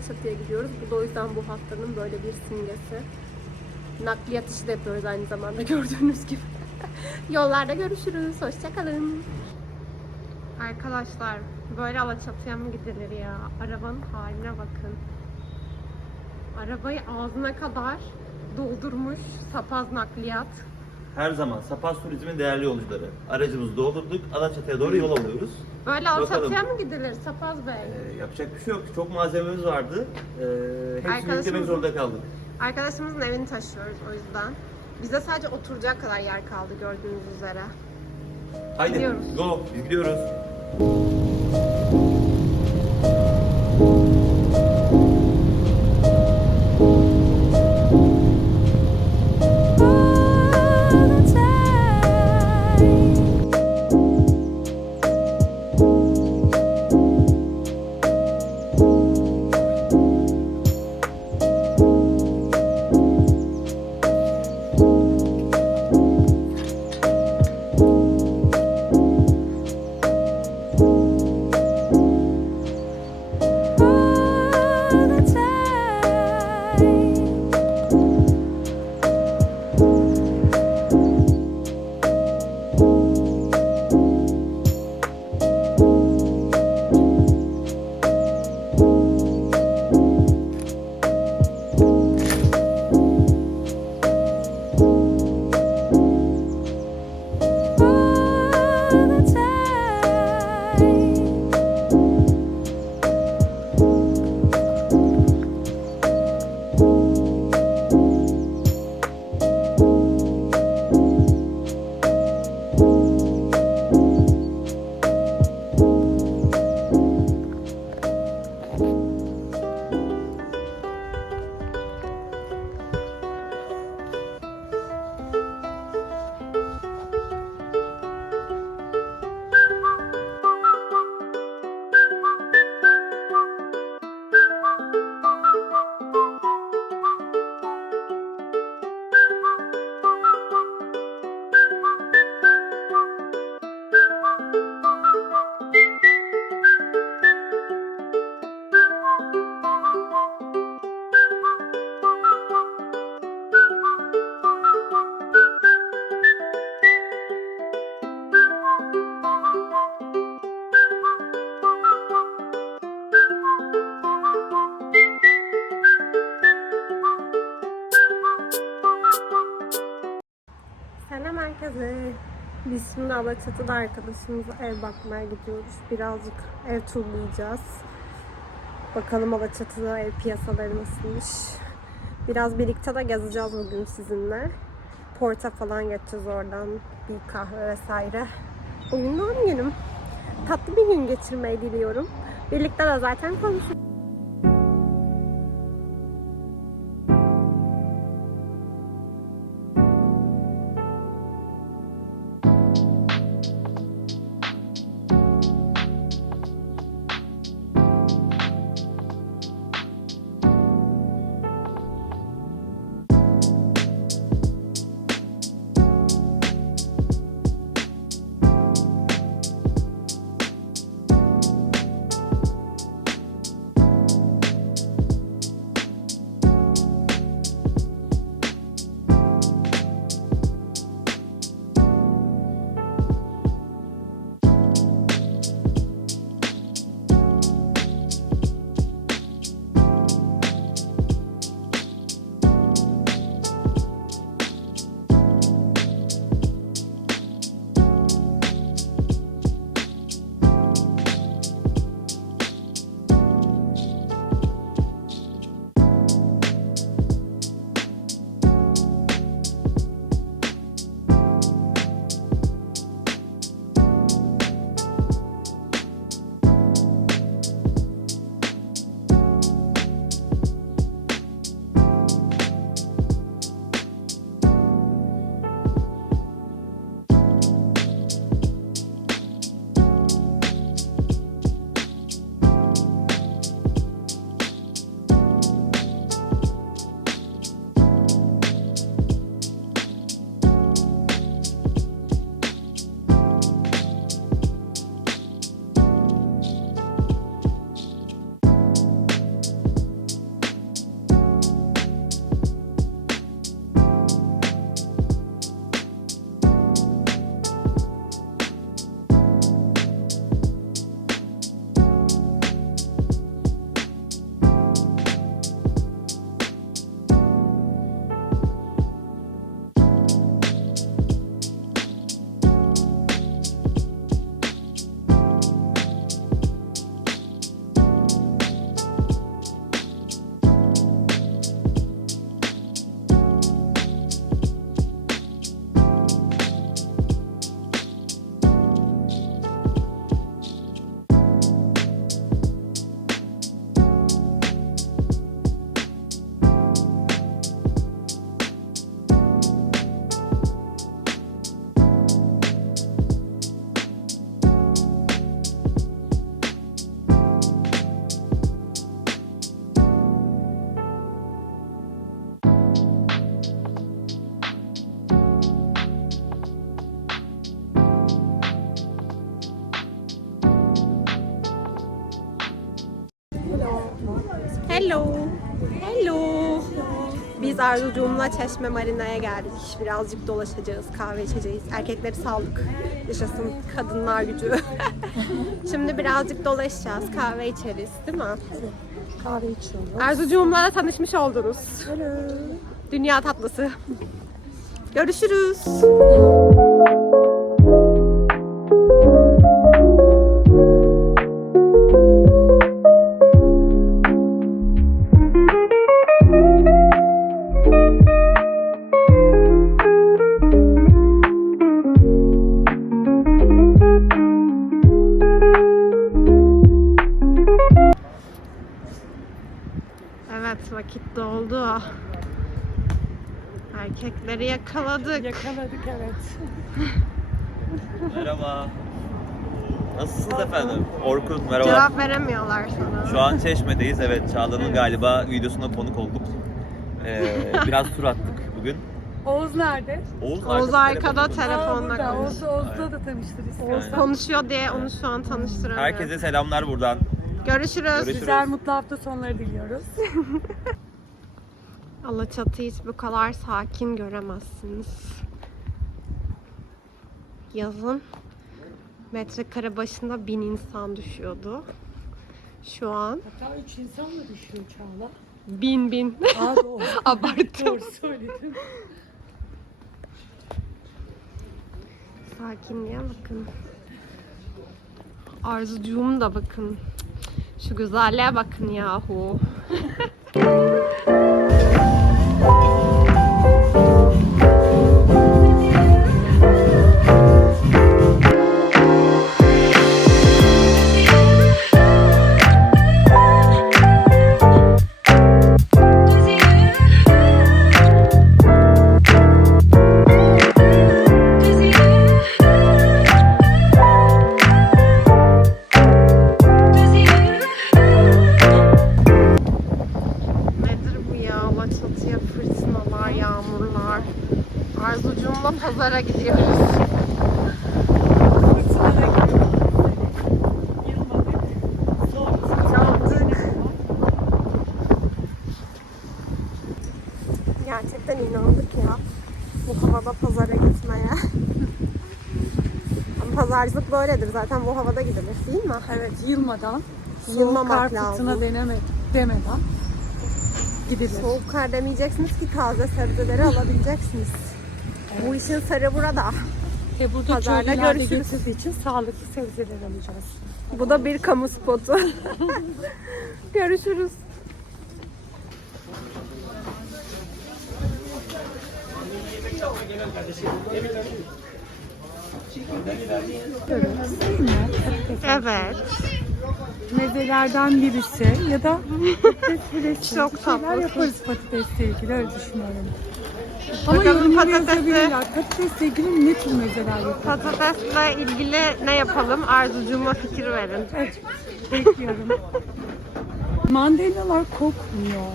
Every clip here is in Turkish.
Alaçatı'ya gidiyoruz. Bu da o yüzden bu haftanın böyle bir simgesi. Nakliyat işi de yapıyoruz aynı zamanda gördüğünüz gibi. Yollarda görüşürüz. Hoşçakalın. Arkadaşlar böyle Alaçatı'ya mı gidilir ya? Arabanın haline bakın. Arabayı ağzına kadar doldurmuş sapaz nakliyat. Her zaman Sapas Turizm'in değerli yolcuları. Aracımızı doldurduk. Alaçatı'ya doğru yol alıyoruz. Böyle. Alaçatı'ya mı gidilir Sapaz Bey? Ee, yapacak bir şey yok. Çok malzememiz vardı. Ee, hepsini Arkadaşımız- yüklemek zorunda kaldık. Arkadaşımızın evini taşıyoruz o yüzden. Bize sadece oturacak kadar yer kaldı gördüğünüz üzere. Haydi Gidiyoruz. go. Biz gidiyoruz. Herkese. Biz şimdi Alaçatı'da arkadaşımıza ev bakmaya gidiyoruz. Birazcık ev turlayacağız. Bakalım Alaçatı'da ev piyasaları nasılmış. Biraz birlikte de gezeceğiz bugün sizinle. Porta falan geçeceğiz oradan. Bir kahve vesaire. Bugün doğum günüm. Tatlı bir gün geçirmeyi diliyorum. Birlikte de zaten konuşuruz. Biz Arzucuğum'la Çeşme Marina'ya geldik. Birazcık dolaşacağız, kahve içeceğiz. Erkekleri saldık. Yaşasın kadınlar gücü. Şimdi birazcık dolaşacağız, kahve içeriz değil mi? Kahve içiyoruz. Arzucuğum'la da tanışmış oldunuz. Dünya tatlısı. Görüşürüz. Yakaladık. Yakaladık evet. Merhaba. Nasılsınız efendim? Orkun merhaba. Cevap veremiyorlar sana. Şu an Çeşme'deyiz. Evet Çağla'nın galiba videosuna konuk olduk. Ee, biraz tur attık bugün. Oğuz nerede? Oğuz, Oğuz arkada telefonda. Telefonla burada. konuşuyor. Oğuz, Oğuz'la da tanıştır istersen. Konuşuyor diye onu şu an tanıştıramıyorum. Herkese selamlar buradan. Görüşürüz. Görüşürüz. Güzel mutlu hafta sonları diliyoruz. Alaçatı hiç bu kadar sakin göremezsiniz. Yazın metrekare başına bin insan düşüyordu. Şu an Hatta üç insan mı düşüyor Çağla? bin bin. Aa doğru. Abarttım. doğru söyledim. Sakinliğe bakın. Arzucuğum da bakın. Şu güzelliğe bakın yahu. Pazarcılık böyledir zaten bu havada gidilir değil mi? Evet yılmadan. Yılmamak soğuk kar lazım. fırtına deneme, demeden gidilir. Soğuk kar demeyeceksiniz ki taze sebzeleri alabileceksiniz. Bu işin sırrı burada. Ve burada Pazarda görüşürüz. getirdiği için sağlıklı sebzeler alacağız. Bu da bir kamu spotu. Görüşürüz. Evet. mezelerden birisi ya da patates püresi Çok tatlısın. yaparız patatesle ilgili öyle düşünüyorum. Ama Bakalım yorumlara patatesi- yazabilirler. Patatesle ilgili ne tür mezeler yaparız? Patatesle ilgili ne yapalım? Arzucuğuma fikir verin. Evet, bekliyorum. Mandalinalar kokmuyor.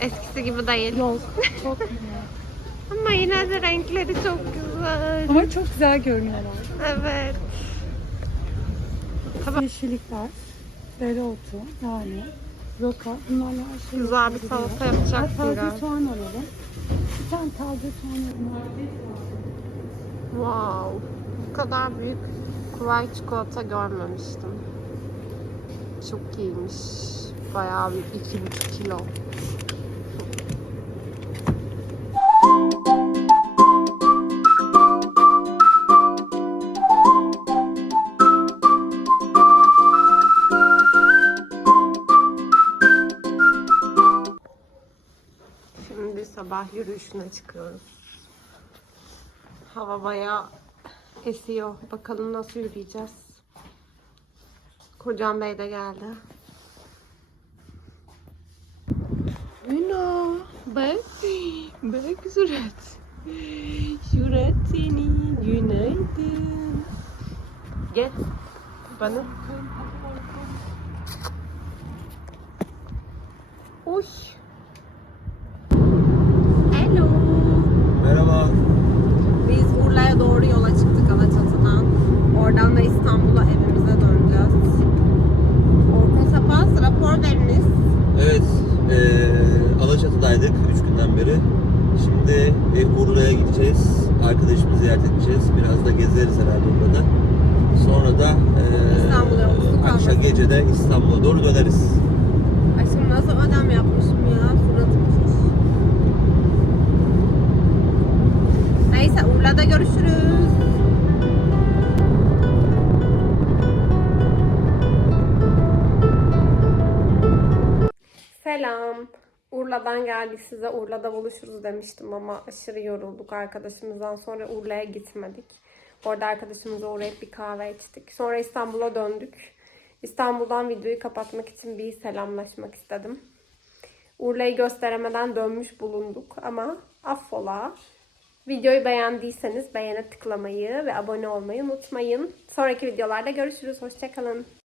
Eskisi gibi değil. Yok, kokmuyor. Ama yine de renkleri çok güzel. Ama çok güzel görünüyorlar. Evet. Tamam. Yeşillikler, dereotu, nane, roka, bunlarla her şey Güzel bir salata yapacaksın Ha, Taze soğan alalım. Bir tane taze soğan alalım. Wow. Bu kadar büyük kuvay çikolata görmemiştim. Çok iyiymiş. Bayağı bir iki buçuk kilo. Sabah yürüyüşüne çıkıyoruz. Hava bayağı esiyor. Bakalım nasıl yürüyeceğiz. Kocam Bey de geldi. Ünal, bak. Bak surat. Surat seni. Günaydın. Gel. Bana. Oy. sonra İstanbul'a evimize döneceğiz. Orkun Sapaz rapor veriniz. Evet. E, Alaçatı'daydık 3 günden beri. Şimdi e, Urla'ya gideceğiz. Arkadaşımı ziyaret edeceğiz. Biraz da gezeriz herhalde Urla'da. Sonra da e, akşam gecede İstanbul'a doğru döneriz. Ay şimdi nasıl ödem yapmışım ya? Suratım Neyse Urla'da görüşürüz. Selam. Urla'dan geldik size. Urla'da buluşuruz demiştim ama aşırı yorulduk arkadaşımızdan sonra Urla'ya gitmedik. Orada arkadaşımıza uğrayıp bir kahve içtik. Sonra İstanbul'a döndük. İstanbul'dan videoyu kapatmak için bir selamlaşmak istedim. Urla'yı gösteremeden dönmüş bulunduk ama affola. Videoyu beğendiyseniz beğene tıklamayı ve abone olmayı unutmayın. Sonraki videolarda görüşürüz. Hoşçakalın.